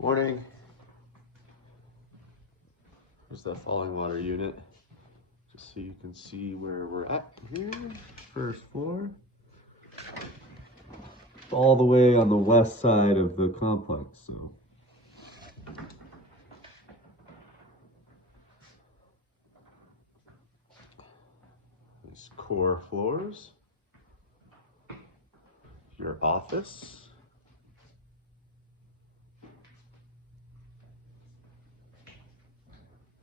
Morning. There's that falling water unit. Just so you can see where we're at here. First floor. All the way on the west side of the complex, so. These core floors. Your office.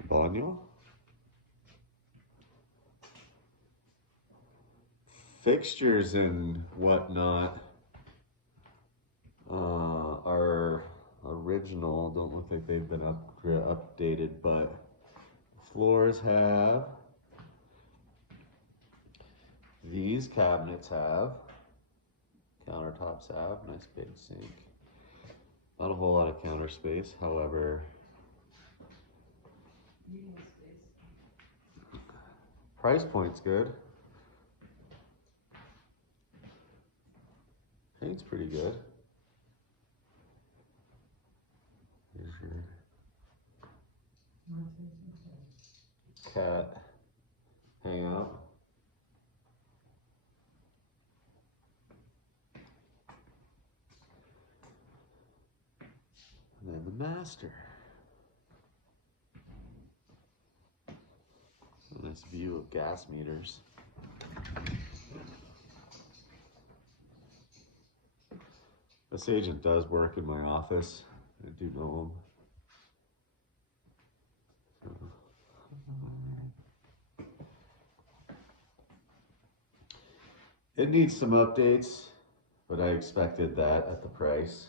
Bagnio. Fixtures and whatnot are original. Don't look like they've been updated, but floors have, these cabinets have, countertops have, nice big sink. Not a whole lot of counter space, however, price point's good. Paint's pretty good. Here's your cat hangout. And then the master. A nice view of gas meters. This agent does work in my office. I do know him. It needs some updates, but I expected that at the price.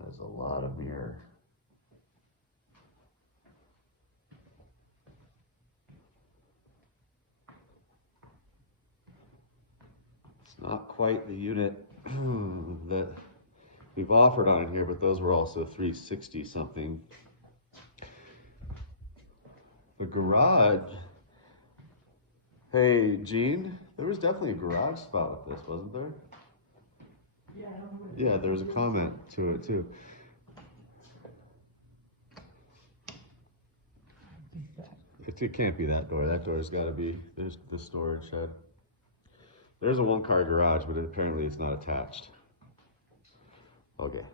There's a lot of mirror. It's not quite the unit that we've offered on here, but those were also 360 something. The garage. Hey, Gene, there was definitely a garage spot with this, wasn't there? Yeah, I don't know. Yeah, there was a comment to it too. It can't be that door. That door's got to be, there's the storage shed. There's a one-car garage, but apparently it's not attached. Okay.